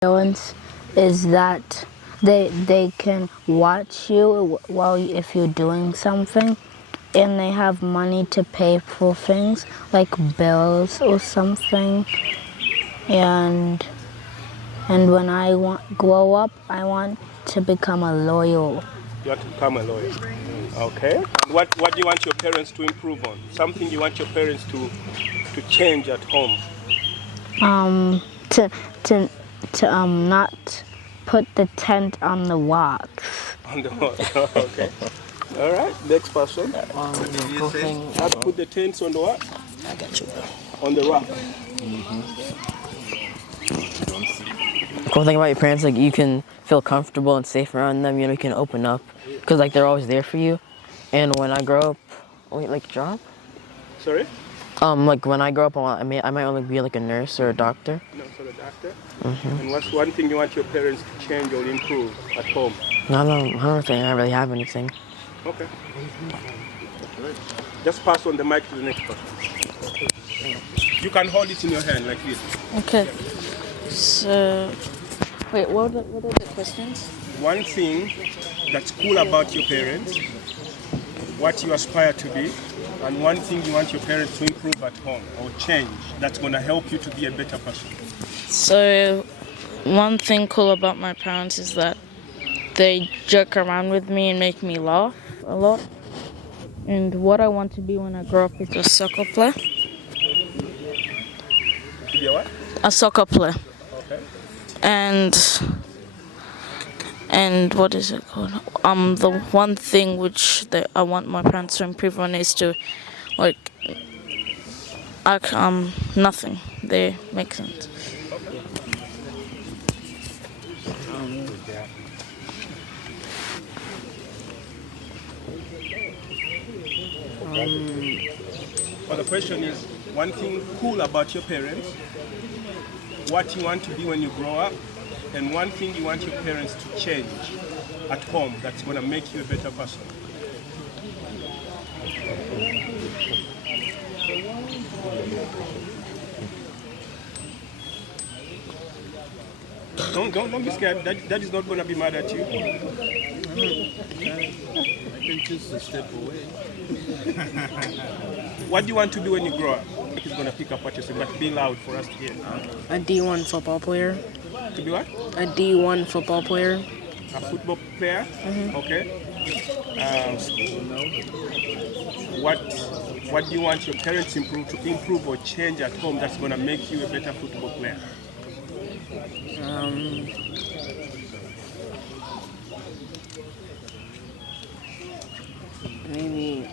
Parents is that they can watch you while if you're doing something, and they have money to pay for things like bills or something. And when I grow up, I want to become a lawyer. You want to become a lawyer. Okay. And what do you want your parents to improve on? Something you want your parents to change at home? To not put the tent on the rocks. On the rock. Okay. All right. Next person. How to put the tents on the what? I got you, bro. On the rock. Cool thing about your parents, like you can feel comfortable and safe around them. You know, you can open up because like they're always there for you. And when I grow up, like job. Sorry. Like when I grow up, I might only be like a nurse or a doctor. No, so the doctor. And what's one thing you want your parents to change or improve at home? No, I don't think I really have anything. Okay. Just pass on the mic to the next person. You can hold it in your hand like this. Okay. So, wait, what are the questions? One thing that's cool about your parents, what you aspire to be, and one thing you want your parents to improve at home or change that's going to help you to be a better person. So, one thing cool about my parents is that they joke around with me and make me laugh a lot. And what I want to be when I grow up is a soccer player. To be a what? A soccer player. Okay. And what is it called? The one thing which I want my parents to improve on is to, like, nothing. They make sense. Well, the question is, one thing cool about your parents, what you want to be when you grow up, and one thing you want your parents to change at home that's going to make you a better person. Don't be scared. That is not going to be mad at you. I can choose to step away. What do you want to be when you grow up? He's going to pick up what you say, but be loud for us to hear. A D1 football player. To be what? A D1 football player. A football player? Okay. What do you want your parents to improve or change at home that's going to make you a better football player? Maybe.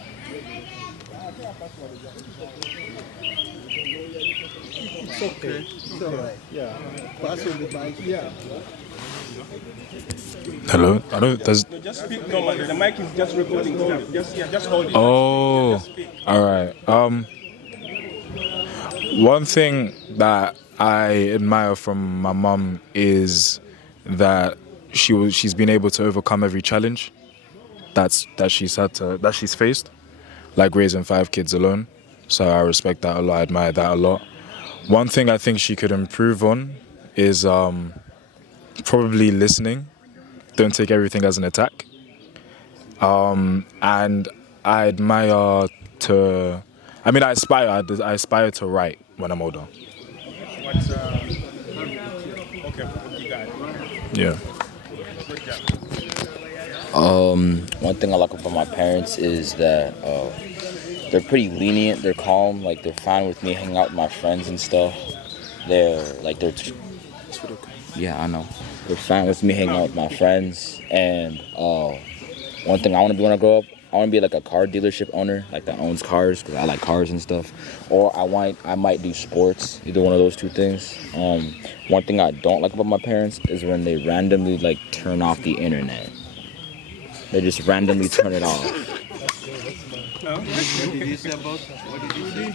It's okay. It's all right. Yeah. Pass on the mic. Yeah. Hello? I don't. Does. No, just speak normally. The mic is just recording. Just hold it. Oh. Just speak. All right. One thing that I admire from my mum is that she's been able to overcome every challenge that she's faced, like raising 5 kids alone. So I respect that a lot. I admire that a lot. One thing I think she could improve on is probably listening. Don't take everything as an attack. And I admire to. I mean, I aspire to write when I'm older. What's okay? You got it. Yeah. Good job. One thing I like about my parents is that they're pretty lenient. They're calm. Like they're fine with me hanging out with my friends and stuff. Yeah, I know. They're fine with me hanging out with my friends. And one thing I want to be when I grow up, I want to be like a car dealership owner, like that owns cars, because I like cars and stuff. Or I might do sports, either one of those two things. One thing I don't like about my parents is when they randomly like turn off the internet. They just randomly turn it off. What did you say about? What did you say?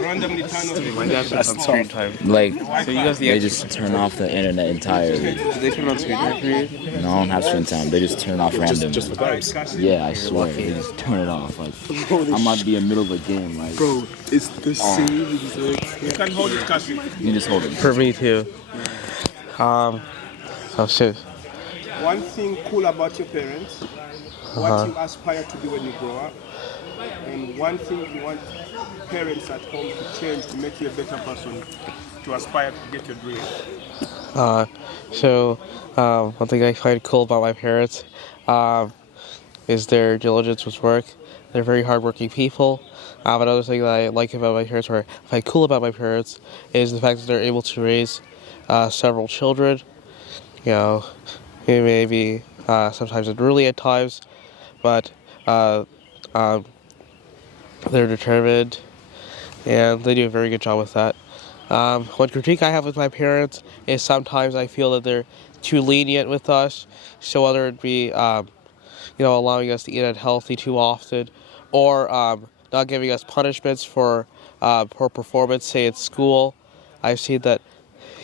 Randomly turn on My dad does some screen time. Like, So you guys they just turn off the internet entirely. Do they turn on screen time for you? No, I don't have screen time. They just turn it off randomly. Just for vibes. Yeah, I swear. They just turn it off. Like, I might be in the middle of a game. Like, Bro, it's the same exact. You can hold it, Cassie. you just hold it. For me too. Oh shit. One thing cool about your parents, what you aspire to be when you grow up, and one thing you want parents at home to change to make you a better person, to aspire to get your dream. One thing I find cool about my parents um, is their diligence with work. They're very hardworking people. Another thing that I like about my parents, or I find cool about my parents, is the fact that they're able to raise several children. You know, it may be sometimes unruly at times, but uh, um, they're determined and they do a very good job with that. One critique I have with my parents is sometimes I feel that they're too lenient with us. So whether it be, allowing us to eat unhealthy too often, or not giving us punishments for poor performance, say at school. I've seen that,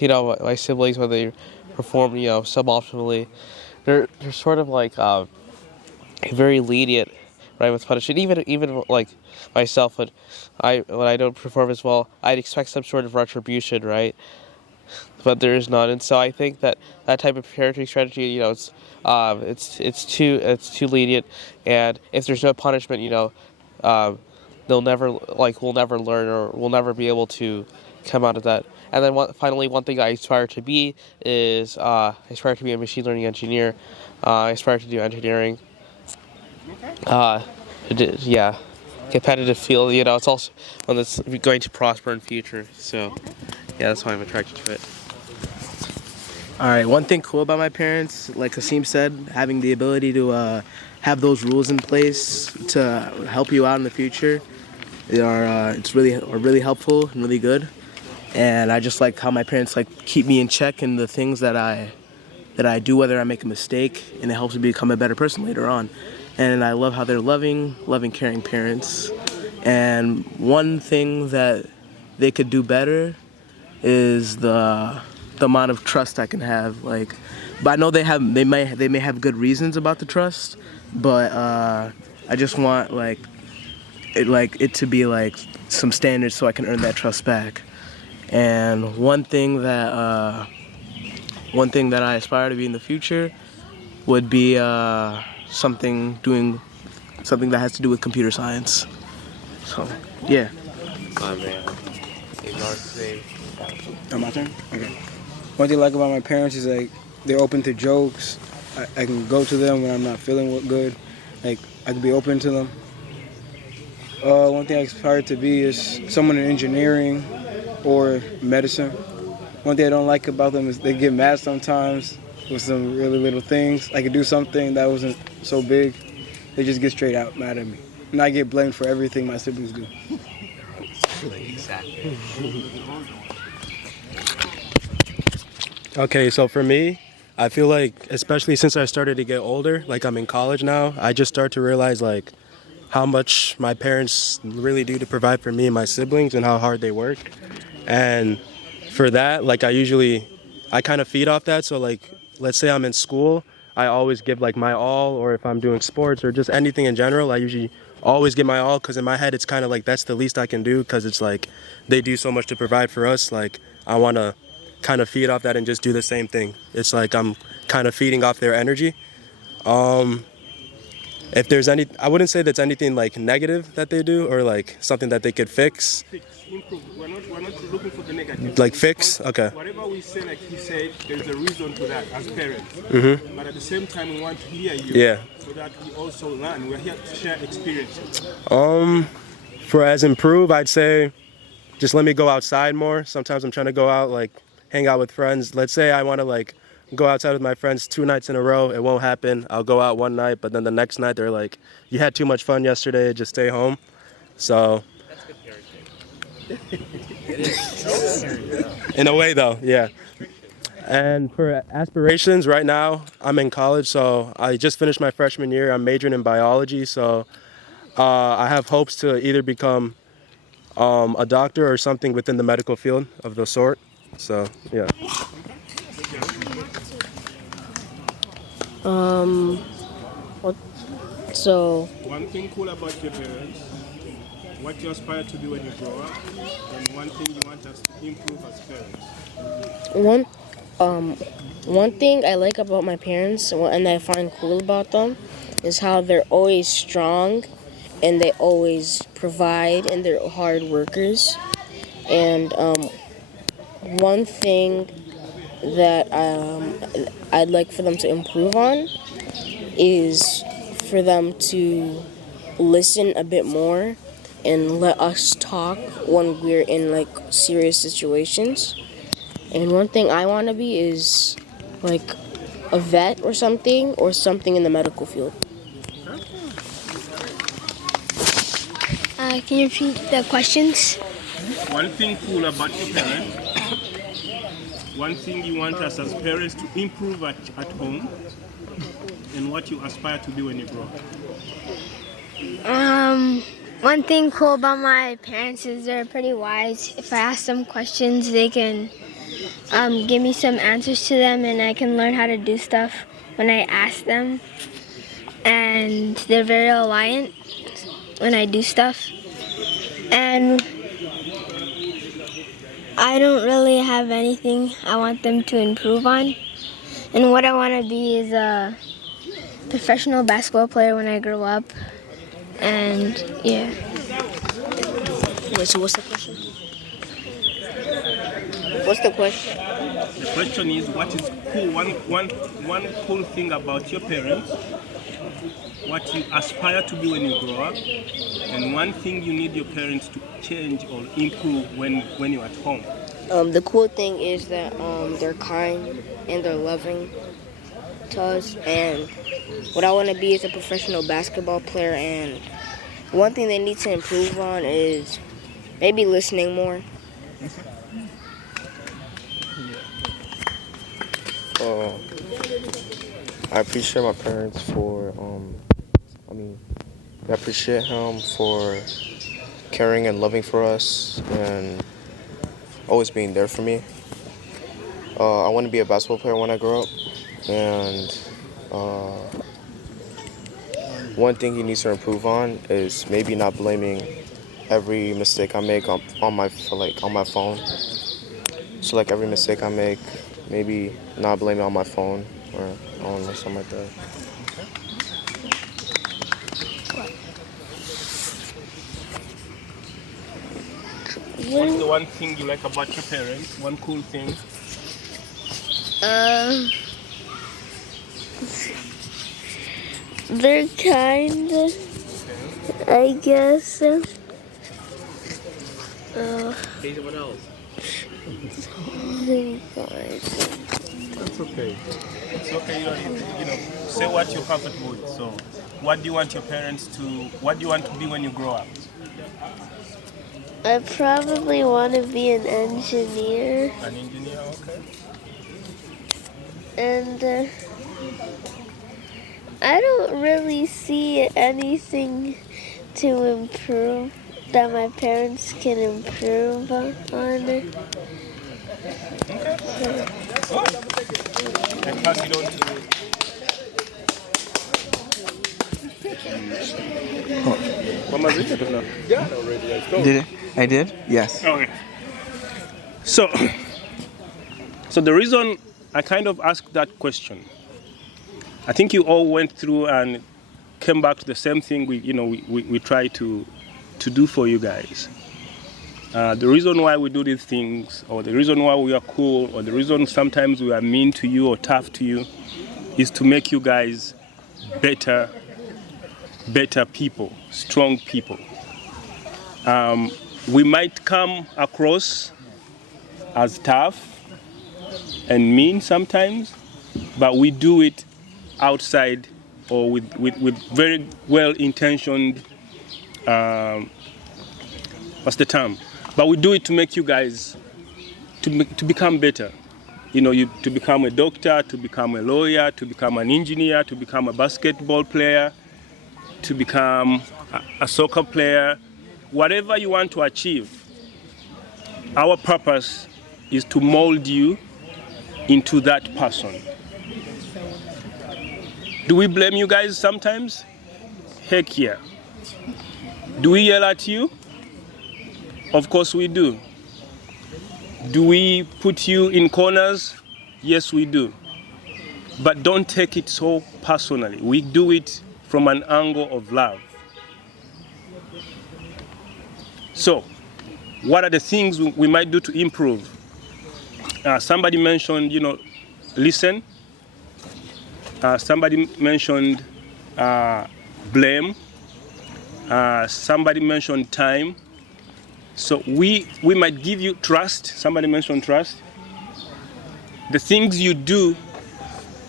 my siblings when they perform, suboptimally, they're sort of like very lenient, right, with punishment. Even like myself, when I don't perform as well, I'd expect some sort of retribution, right? But there is none, and so I think that that type of parenting strategy, it's too lenient, and if there's no punishment, we'll never learn, or we'll never be able to come out of that. And then finally, one thing I aspire to be is I aspire to be a machine learning engineer. I aspire to do engineering. Yeah, competitive field. It's also one that's going to prosper in future. So, yeah, that's why I'm attracted to it. All right, one thing cool about my parents, like Kasim said, having the ability to have those rules in place to help you out in the future, it's really helpful and really good. And I just like how my parents keep me in check in the things that I do, whether I make a mistake, and it helps me become a better person later on. And I love how they're loving, caring parents. And one thing that they could do better is the amount of trust I can have. But I know they may have good reasons about the trust, but I just want it to be some standards so I can earn that trust back. And one thing that I aspire to be in the future would be something that has to do with computer science. So, yeah. Oh man. My turn? Okay. One thing I like about my parents is they're open to jokes. I can go to them when I'm not feeling good. I can be open to them. One thing I aspire to be is someone in engineering or medicine. One thing I don't like about them is they get mad sometimes with some really little things. I could do something that wasn't so big. They just get straight out mad at me. And I get blamed for everything my siblings do. Exactly. Okay, so for me, I feel like, especially since I started to get older, I'm in college now, I just start to realize how much my parents really do to provide for me and my siblings and how hard they work. And for that, I kind of feed off that. So let's say I'm in school, I always give my all, or if I'm doing sports or just anything in general, I usually always give my all, because in my head it's kind of that's the least I can do, because it's they do so much to provide for us. I want to kind of feed off that and just do the same thing. It's I'm kind of feeding off their energy. If there's I wouldn't say that's anything negative that they do, or something that they could fix. Improve. We're not looking for the negative. Fix? Okay. Whatever we say, like he said, there's a reason to that as parents. Mm-hmm. But at the same time, we want to hear you. Yeah. So that we also learn. We're here to share experiences. For as improve, I'd say just let me go outside more. Sometimes I'm trying to go out, hang out with friends. Let's say I want to go outside with my friends 2 nights in a row. It won't happen. I'll go out one night, but then the next night they're you had too much fun yesterday, just stay home. So that's good parenting. In a way though, yeah. And for aspirations, right now I'm in college, so I just finished my freshman year. I'm majoring in biology, so I have hopes to either become a doctor or something within the medical field of the sort. So yeah. One thing cool about your parents, what you aspire to be when you grow up, and one thing you want us to improve as parents. One thing I like about my parents and I find cool about them is how they're always strong and they always provide and they're hard workers. And one thing that I'd like for them to improve on is for them to listen a bit more and let us talk when we're in like serious situations. And one thing I want to be is like a vet or something in the medical field. Can you repeat the questions? One thing cool about your parents, one thing you want us as parents to improve at home, and what you aspire to be when you grow up. One thing cool about my parents is they're pretty wise. If I ask them questions, they can give me some answers to them, and I can learn how to do stuff when I ask them. And they're very reliant when I do stuff. And I don't really have anything I want them to improve on. And what I want to be is a professional basketball player when I grow up. And yeah. Wait, so what's the question? What's the question? The question is, what is cool? One cool thing about your parents, what you aspire to be when you grow up, and one thing you need your parents to change or improve when you're at home. The cool thing is that they're kind and they're loving to us. And what I want to be is a professional basketball player. And one thing they need to improve on is maybe listening more. I appreciate my parents for, I appreciate him for caring and loving for us and always being there for me. I want to be a basketball player when I grow up, and one thing he needs to improve on is maybe not blaming every mistake I make on my phone. So like every mistake I make, maybe not blame it on my phone or I don't know, something like that. What's the one thing you like about your parents? One cool thing? They're kind, I guess. What else? That's okay. It's okay. You know, say what you're comfortable with. So, what do you want your parents to? What do you want to be when you grow up? I probably want to be an engineer. An engineer, okay. And I don't really see anything to improve that my parents can improve on. And pass it on to. Yeah, already. Did it? I did? Yes. Okay. So the reason I kind of asked that question, I think you all went through and came back to the same thing we try to do for you guys. The reason why we do these things, or the reason why we are cool, or the reason sometimes we are mean to you or tough to you, is to make you guys better people, strong people. We might come across as tough and mean sometimes, but we do it outside or with very well-intentioned, what's the term? But we do it to make you guys, to become better. To become a doctor, to become a lawyer, to become an engineer, to become a basketball player, to become a soccer player. Whatever you want to achieve, our purpose is to mold you into that person. Do we blame you guys sometimes? Heck yeah. Do we yell at you? Of course we do. Do we put you in corners? Yes, we do. But don't take it so personally. We do it from an angle of love. So, what are the things we might do to improve? Somebody mentioned, listen. Somebody mentioned blame. Somebody mentioned time. So we might give you trust. Somebody mentioned trust. The things you do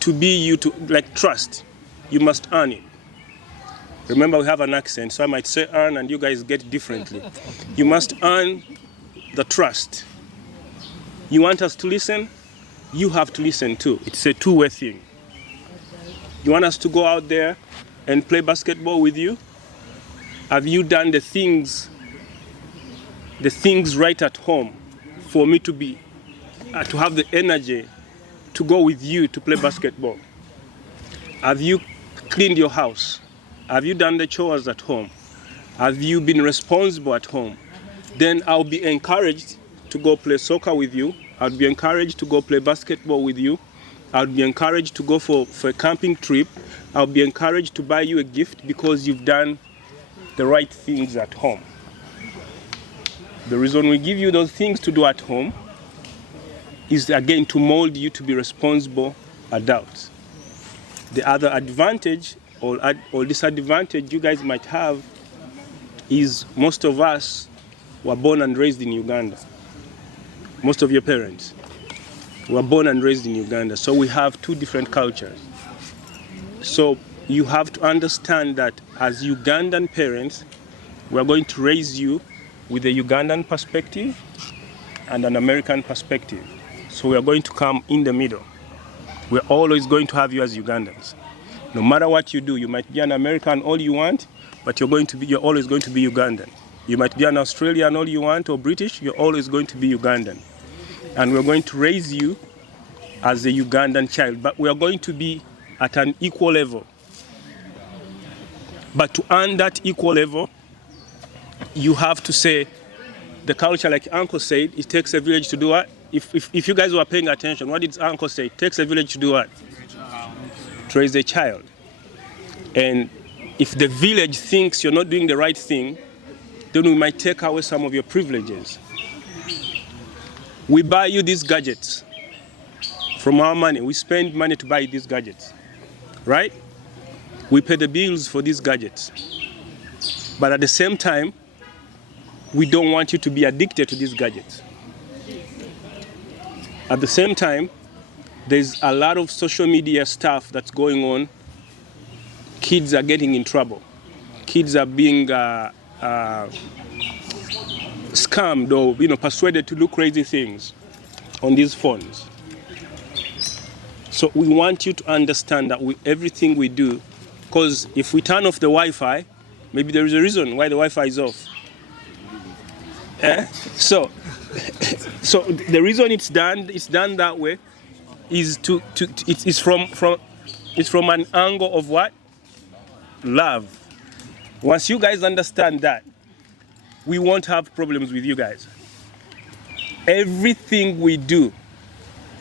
to be you, to like trust, you must earn it. Remember, we have an accent, so I might say earn and you guys get it differently. You must earn the trust. You want us to listen? You have to listen too. It's a two-way thing. You want us to go out there and play basketball with you? Have you done the things right at home for me to have the energy to go with you to play basketball? Have you cleaned your house? Have you done the chores at home? Have you been responsible at home? Then I'll be encouraged to go play soccer with you. I'll be encouraged to go play basketball with you. I'll be encouraged to go for a camping trip. I'll be encouraged to buy you a gift because you've done the right things at home. The reason we give you those things to do at home is, again, to mold you to be responsible adults. The other advantage or disadvantage you guys might have is most of us were born and raised in Uganda. Most of your parents were born and raised in Uganda, so we have two different cultures. So you have to understand that as Ugandan parents, we're going to raise you with a Ugandan perspective and an American perspective. So we are going to come in the middle. We're always going to have you as Ugandans. No matter what you do, you might be an American all you want, but you're always going to be Ugandan. You might be an Australian all you want, or British, you're always going to be Ugandan. And we're going to raise you as a Ugandan child, but we are going to be at an equal level. But to earn that equal level, you have to say, the culture, like Uncle said, it takes a village to do what? If you guys were paying attention, what did Uncle say? It takes a village to do what? To raise a child. And if the village thinks you're not doing the right thing, then we might take away some of your privileges. We buy you these gadgets from our money. We spend money to buy these gadgets, right? We pay the bills for these gadgets. But at the same time, we don't want you to be addicted to these gadgets. At the same time, there's a lot of social media stuff that's going on. Kids are getting in trouble. Kids are being scammed or persuaded to do crazy things on these phones. So we want you to understand that everything we do, because if we turn off the Wi-Fi, maybe there is a reason why the Wi-Fi is off. So the reason it's done that way is it's from an angle of what? Love. Once you guys understand that, we won't have problems with you guys. Everything we do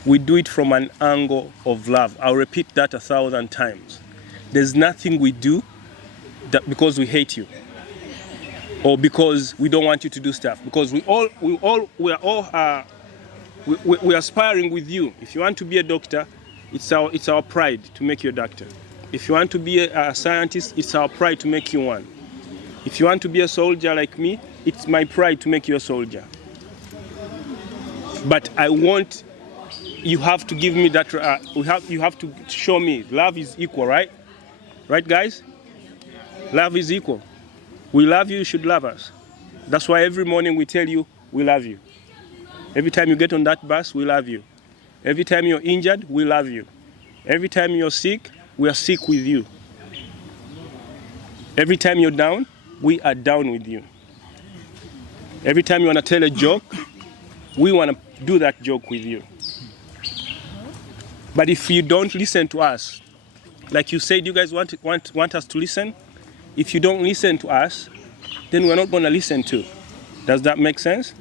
it from an angle of love. I'll repeat that 1,000 times. There's nothing we do that because we hate you, or because we don't want you to do stuff. Because we are aspiring with you. If you want to be a doctor, it's our pride to make you a doctor. If you want to be a scientist, it's our pride to make you one. If you want to be a soldier like me, it's my pride to make you a soldier. But you have to give me that. You have to show me love is equal, right? Right, guys? Love is equal. We love you, you should love us. That's why every morning we tell you we love you. Every time you get on that bus, we love you. Every time you're injured, we love you. Every time you're sick, we are sick with you. Every time you're down, we are down with you. Every time you want to tell a joke, we want to do that joke with you. But if you don't listen to us, like you said, you guys want us to listen. If you don't listen to us, then we're not going to listen to. Does that make sense?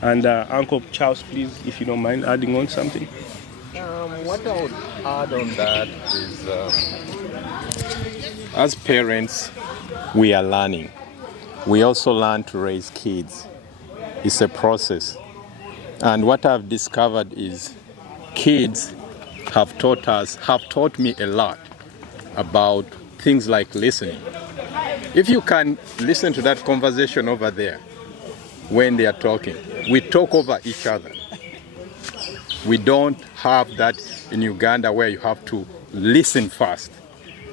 And Uncle Charles, please, if you don't mind adding on something. What I would add on that is, as parents, we are learning. We also learn to raise kids. It's a process. And what I've discovered is kids have taught me a lot about things like listening. If you can listen to that conversation over there when they are talking, we talk over each other. We don't have that in Uganda where you have to listen first.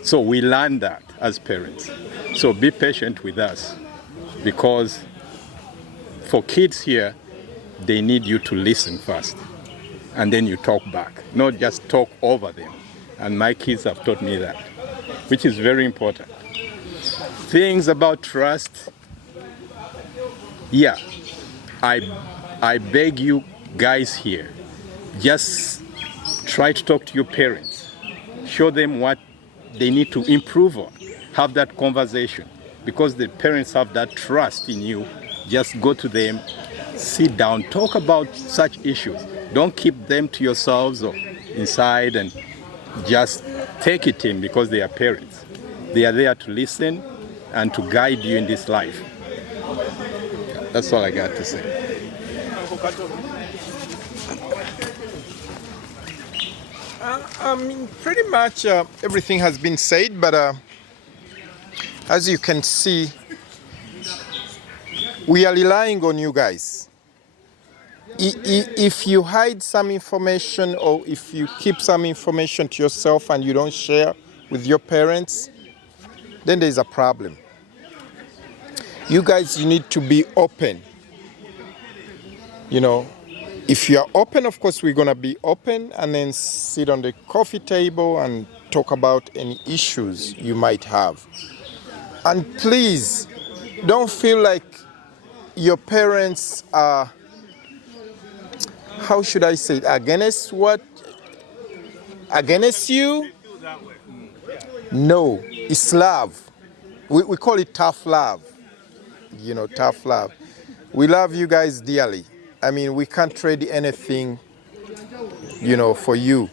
So we learn that as parents. So be patient with us, because for kids here, they need you to listen first and then you talk back, not just talk over them. And my kids have taught me that, which is very important. Things about trust, yeah, I beg you guys here, just try to talk to your parents. Show them what they need to improve on. Have that conversation. Because the parents have that trust in you, just go to them, sit down, talk about such issues. Don't keep them to yourselves or inside and just take it in because they are parents. They are there to listen and to guide you in this life. That's all I got to say. I mean, pretty much everything has been said, but as you can see, we are relying on you guys. If you hide some information or if you keep some information to yourself and you don't share with your parents, then there's a problem. You guys, you need to be open. You know, if you are open, of course, we're going to be open and then sit on the coffee table and talk about any issues you might have. And please, don't feel like your parents are, how should I say it, against what? Against you? No, it's love. We call it tough love. You know, tough love. We love you guys dearly. I mean, we can't trade anything, you know, for you.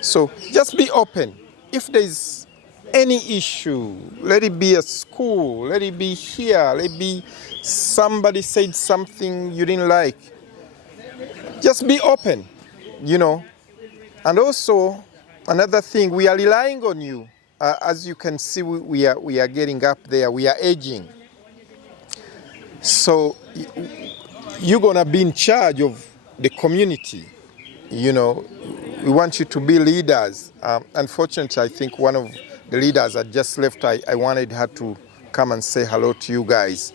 So just be open. If there's any issue, let it be at school, let it be here, let it be somebody said something you didn't like. Just be open, you know. And also, another thing, we are relying on you. As you can see, we are getting up there, we are aging. So you're gonna be in charge of the community, you know. We want you to be leaders. Unfortunately, I think one of the leaders had just left. I wanted her to come and say hello to you guys.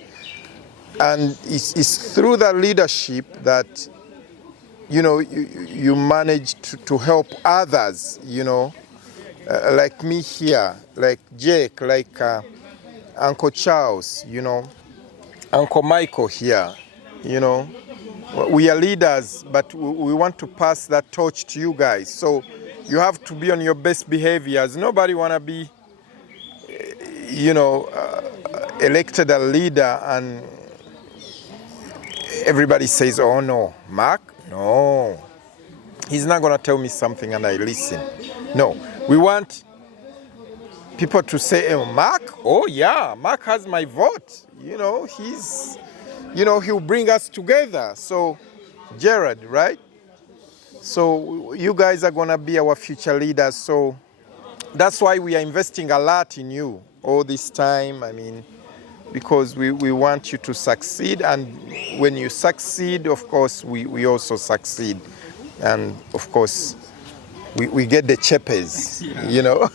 And it's through that leadership that, you know, you manage to help others, you know, like me here, like Jake, like Uncle Charles, you know, Uncle Michael here, you know. We are leaders, but we want to pass that torch to you guys. So you have to be on your best behaviors. Nobody want to be, you know, elected a leader and everybody says, oh no, Mark, no. He's not going to tell me something and I listen. No, we want people to say, oh, Mark, oh yeah, Mark has my vote. You know, he's, you know, he'll bring us together. So, Jared, right? So you guys are going to be our future leaders. So that's why we are investing a lot in you all this time. I mean, because we want you to succeed. And when you succeed, of course, we also succeed. And of course, we get the cheppers, you know.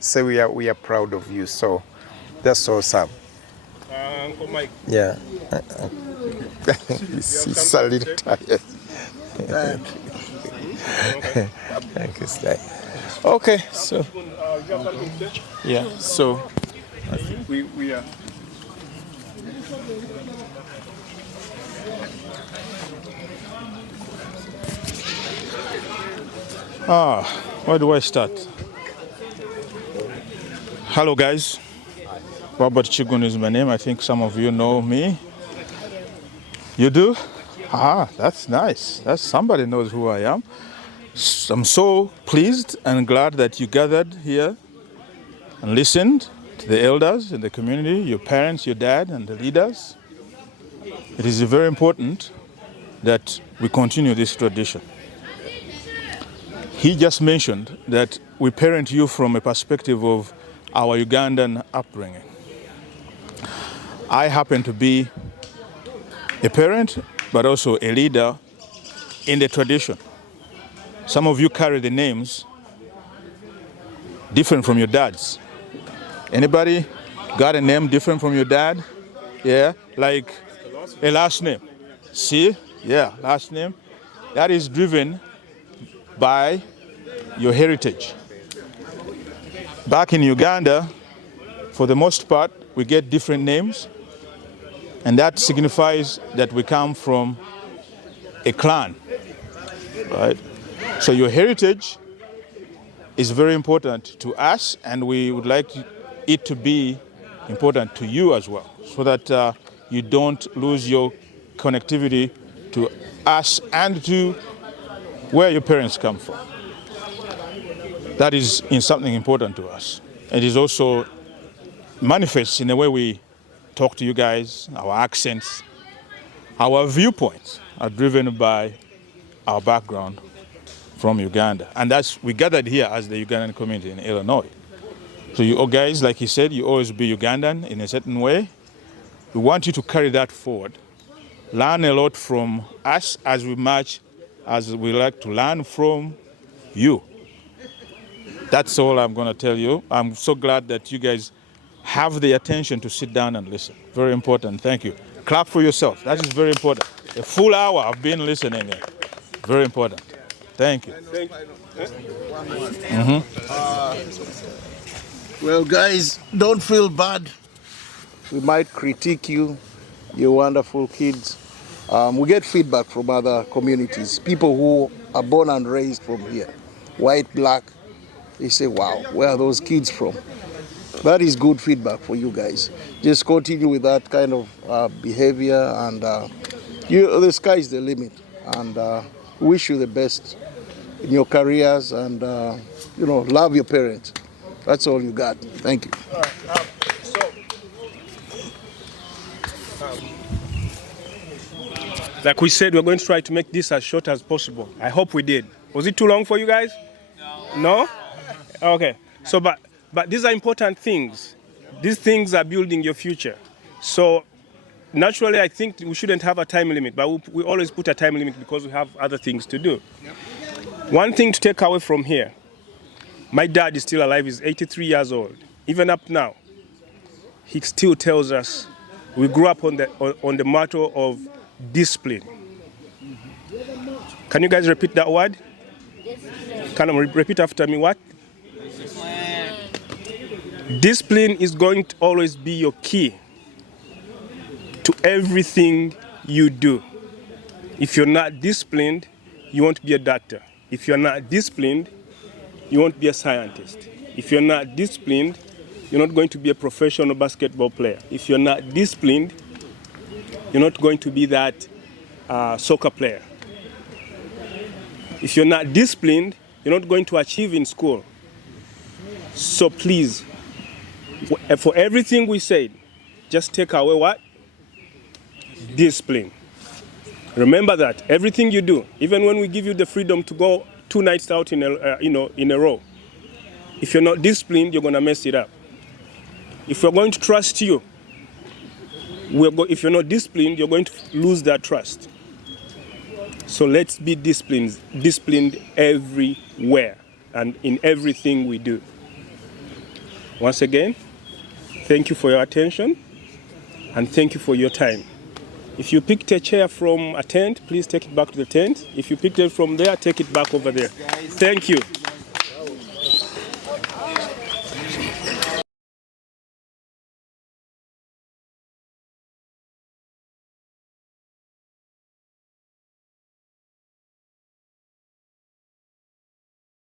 So we are proud of you. So that's awesome. Uncle Mike. Yeah. He's a little tired. Thank you, Sly. Okay, so. Yeah, so. I think we are. Where do I start? Hello, guys. Robert Chigun is my name. I think some of you know me. You do? That's nice. Somebody knows who I am. I'm so pleased and glad that you gathered here and listened to the elders in the community, your parents, your dad, and the leaders. It is very important that we continue this tradition. He just mentioned that we parent you from a perspective of our Ugandan upbringing. I happen to be a parent, but also a leader in the tradition. Some of you carry the names different from your dad's. Anybody got a name different from your dad? Yeah, like a last name. See? Yeah, last name. That is driven by your heritage. Back in Uganda, for the most part, we get different names, and that signifies that we come from a clan, right? So your heritage is very important to us, and we would like it to be important to you as well, so that you don't lose your connectivity to us and to where your parents come from. That is something important to us. It is also manifests in the way we talk to you guys, our accents, our viewpoints are driven by our background from Uganda. And we gathered here as the Ugandan community in Illinois. So you all guys, like he said, you always be Ugandan in a certain way. We want you to carry that forward. Learn a lot from us as much as we like to learn from you. That's all I'm going to tell you. I'm so glad that you guys have the attention to sit down and listen. Very important. Thank you. Clap for yourself. That is very important. A full hour of being listening here. Very important. Thank you. Well, guys, don't feel bad. We might critique you. You're wonderful kids. We get feedback from other communities, people who are born and raised from here, white, black. They say, wow, where are those kids from? That is good feedback for you guys. Just continue with that kind of behavior, and the sky is the limit. And wish you the best in your careers, and love your parents. That's all you got. Thank you. All right. Like we said, we're going to try to make this as short as possible. I hope we did. Was it too long for you guys? No? Okay. So, but these are important things. These things are building your future. So, naturally, I think we shouldn't have a time limit, but we always put a time limit because we have other things to do. Yep. One thing to take away from here, my dad is still alive. He's 83 years old. Even up now, he still tells us we grew up on the motto of discipline. Can you guys repeat that word? Can you repeat after me? What? Discipline is going to always be your key to everything you do. If you're not disciplined, you won't be a doctor. If you're not disciplined, you won't be a scientist. If you're not disciplined, you're not going to be a professional basketball player. If you're not disciplined, you're not going to be that soccer player. If you're not disciplined, you're not going to achieve in school. So please, for everything we said, just take away what? Discipline. Remember that everything you do, even when we give you the freedom to go 2 nights out in a row, if you're not disciplined, you're going to mess it up. If we're going to trust you, if you're not disciplined, you're going to lose that trust. So let's be disciplined everywhere and in everything we do. Once again, thank you for your attention and thank you for your time. If you picked a chair from a tent, please take it back to the tent. If you picked it from there, take it back over there. Thank you.